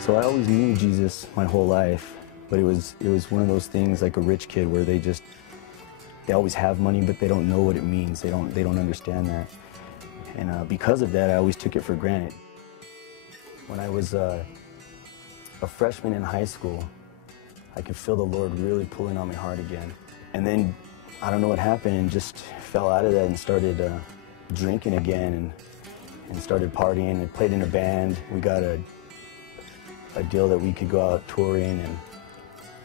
So I always knew Jesus my whole life, but it was one of those things like a rich kid where they always have money, but they don't know what it means. They don't understand that. And because of that, I always took it for granted. When I was a freshman in high school, I could feel the Lord really pulling on my heart again. And then, I don't know what happened, and just fell out of that and started drinking again and started partying and played in a band. We got a deal that we could go out touring, and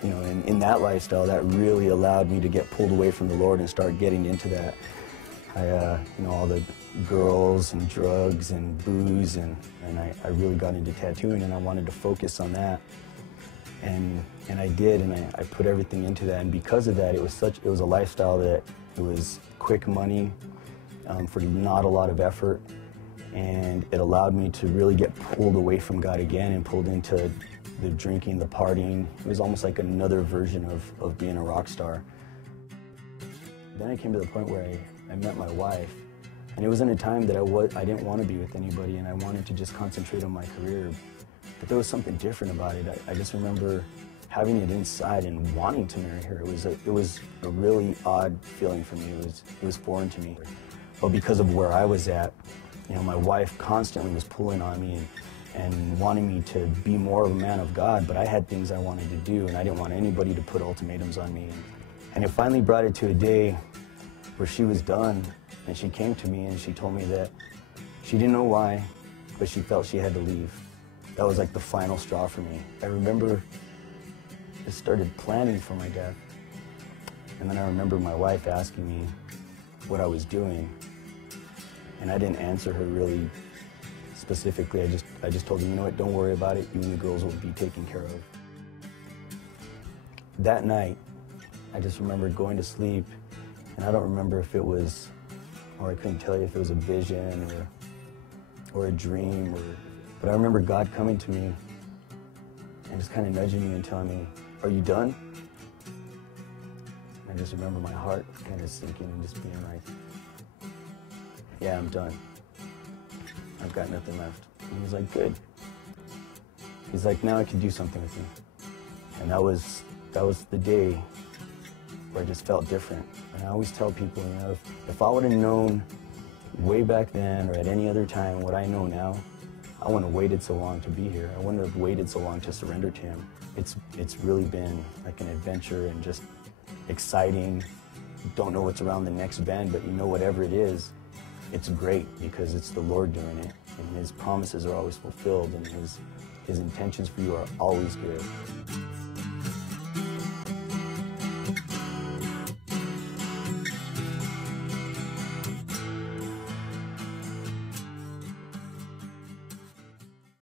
you know, in that lifestyle, that really allowed me to get pulled away from the Lord and start getting into that. You know, all the girls and drugs and booze, and I really got into tattooing, and I wanted to focus on that. And I did, and I put everything into that, and because of that, it was a lifestyle that it was quick money for not a lot of effort, and it allowed me to really get pulled away from God again and pulled into the drinking, the partying. It was almost like another version of being a rock star. Then I came to the point where I met my wife, and it was in a time that I didn't want to be with anybody, and I wanted to just concentrate on my career. But there was something different about it. I just remember having it inside and wanting to marry her. It was a really odd feeling for me. It was foreign to me. But because of where I was at, you know, my wife constantly was pulling on me and wanting me to be more of a man of God, but I had things I wanted to do, and I didn't want anybody to put ultimatums on me. And it finally brought it to a day where she was done, and she came to me and she told me that she didn't know why, but she felt she had to leave. That was like the final straw for me. I remember I started planning for my death, and then I remember my wife asking me what I was doing, and I didn't answer her really specifically. I just told her, you know what, don't worry about it, you and the girls will be taken care of. That night, I just remember going to sleep, and I don't remember if it was, or I couldn't tell you if it was a vision or a dream, but I remember God coming to me and just kind of nudging me and telling me, are you done? And I just remember my heart kind of sinking and just being like, yeah, I'm done. I've got nothing left. And he's like, good. He's like, now I can do something with you. And that was the day where I just felt different. And I always tell people, you know, if I would have known way back then or at any other time what I know now, I wouldn't have waited so long to be here. I wouldn't have waited so long to surrender to him. It's really been like an adventure and just exciting. You don't know what's around the next bend, but you know whatever it is, it's great because it's the Lord doing it. And his promises are always fulfilled, and his intentions for you are always good.